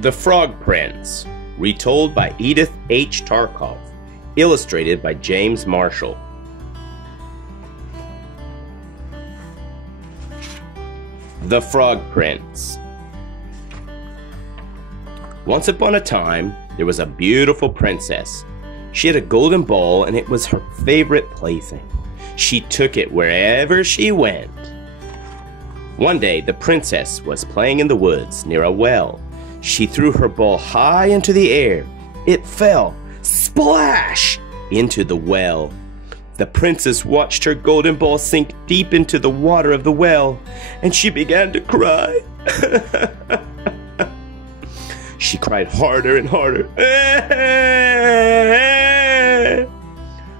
The Frog Prince, retold by Edith H. Tarkov, illustrated by James Marshall. The Frog Prince. Once upon a time, there was a beautiful princess. She had a golden ball, and it was her favorite plaything. She took it wherever she went. One day, the princess was playing in the woods near a well. She threw her ball high into the air. It fell, splash, into the well. The princess watched her golden ball sink deep into the water of the well, and she began to cry. She cried harder and harder.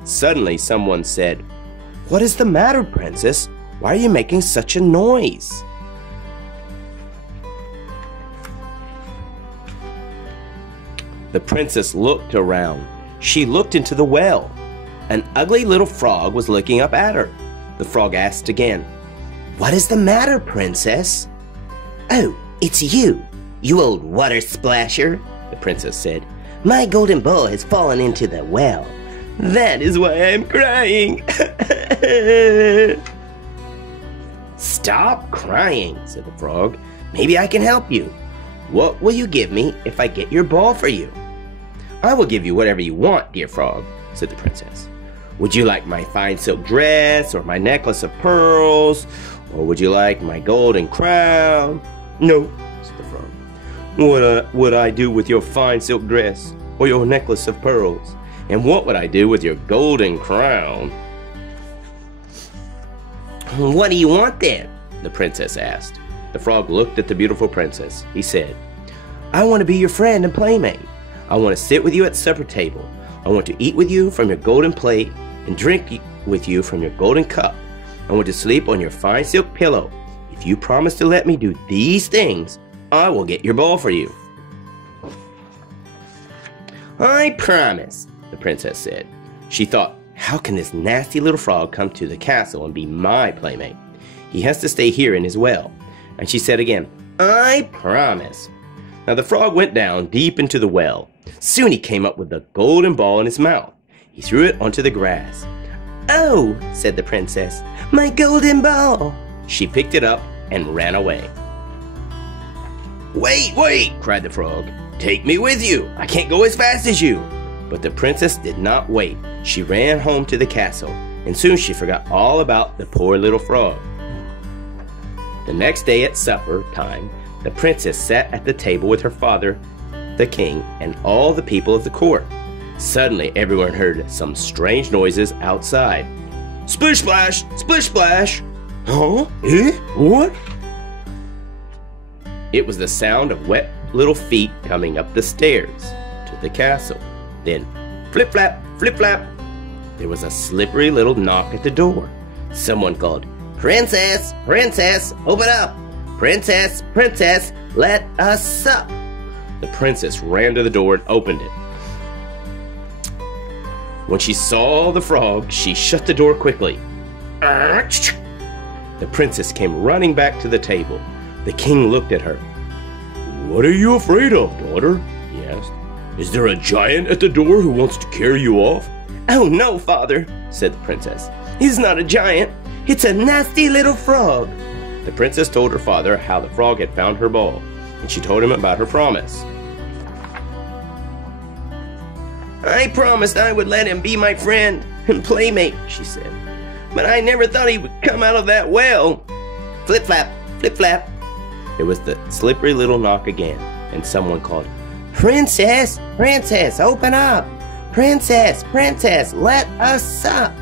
Suddenly, someone said, "What is the matter, princess? Why are you making such a noise?" The princess looked around. She looked into the well. An ugly little frog was looking up at her. The frog asked again, "What is the matter, princess?" "Oh, it's you, you old water splasher," the princess said. "My golden ball has fallen into the well. That is why I'm crying." "Stop crying," said the frog. "Maybe I can help you. What will you give me if I get your ball for you?" "I will give you whatever you want, dear frog," said the princess. "Would you like my fine silk dress, or my necklace of pearls, or would you like my golden crown?" "No," said the frog. "What would I do with your fine silk dress, or your necklace of pearls? And what would I do with your golden crown?" "What do you want then?" the princess asked. The frog looked at the beautiful princess. He said, "I want to be your friend and playmate. I want to sit with you at supper table. I want to eat with you from your golden plate and drink with you from your golden cup. I want to sleep on your fine silk pillow. If you promise to let me do these things, I will get your ball for you." "I promise," the princess said. She thought, how can this nasty little frog come to the castle and be my playmate? He has to stay here in his well. And she said again, "I promise." Now the frog went down deep into the well. Soon he came up with the golden ball in his mouth. He threw it onto the grass. "Oh," said the princess, "my golden ball." She picked it up and ran away. "Wait, wait," cried the frog. "Take me with you. I can't go as fast as you." But the princess did not wait. She ran home to the castle, and soon she forgot all about the poor little frog. The next day at supper time, the princess sat at the table with her father, the king, and all the people of the court. Suddenly, everyone heard some strange noises outside. "Splish splash! Splish splash!" "Huh? Eh? What?" It was the sound of wet little feet coming up the stairs to the castle. Then, flip flap, flip flap, there was a slippery little knock at the door. Someone called, "Princess, princess, open up! Princess, princess, let us sup!" The princess ran to the door and opened it. When she saw the frog, she shut the door quickly. The princess came running back to the table. The king looked at her. "What are you afraid of, daughter?" he asked. "Is there a giant at the door who wants to carry you off?" "Oh no, father," said the princess. "He's not a giant. It's a nasty little frog." The princess told her father how the frog had found her ball, and she told him about her promise. "I promised I would let him be my friend and playmate," she said. "But I never thought he would come out of that well." Flip flap, flip flap. There was the slippery little knock again, and someone called, "Princess, princess, open up! Princess, princess, let us sup!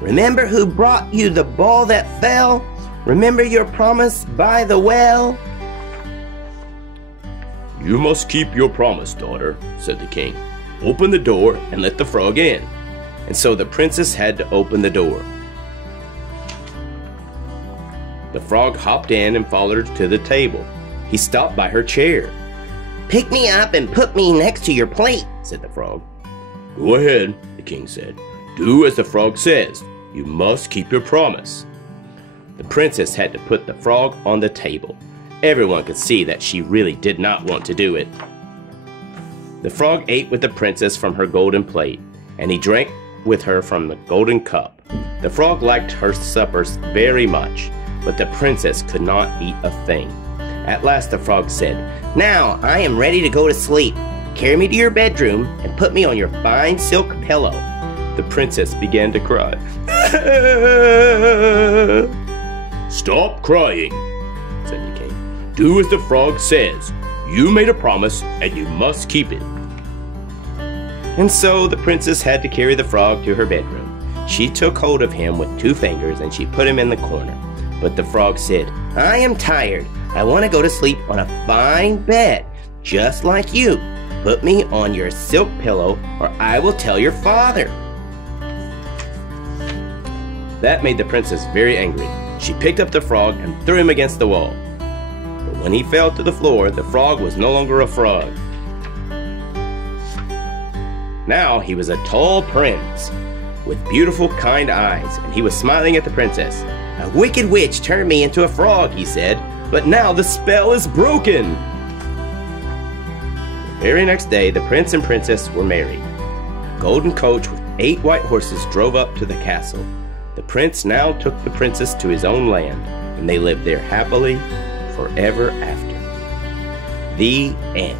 Remember who brought you the ball that fell? Remember your promise by the well?" "You must keep your promise, daughter," said the king. "Open the door and let the frog in." And so the princess had to open the door. The frog hopped in and followed her to the table. He stopped by her chair. "Pick me up and put me next to your plate," said the frog. "Go ahead," the king said. "Do as the frog says. You must keep your promise." The princess had to put the frog on the table. Everyone could see that she really did not want to do it. The frog ate with the princess from her golden plate, and he drank with her from the golden cup. The frog liked her suppers very much, but the princess could not eat a thing. At last the frog said, "Now I am ready to go to sleep. Carry me to your bedroom and put me on your fine silk pillow." The princess began to cry. "Stop crying," said the king. "Do as the frog says. You made a promise and you must keep it." And so the princess had to carry the frog to her bedroom. She took hold of him with 2 fingers and she put him in the corner. But the frog said, "I am tired. I want to go to sleep on a fine bed, just like you. Put me on your silk pillow or I will tell your father." That made the princess very angry. She picked up the frog and threw him against the wall. But when he fell to the floor, the frog was no longer a frog. Now he was a tall prince with beautiful, kind eyes, and he was smiling at the princess. "A wicked witch turned me into a frog," he said, "but now the spell is broken." The very next day, the prince and princess were married. A golden coach with 8 white horses drove up to the castle. The prince now took the princess to his own land, and they lived there happily forever after. The end.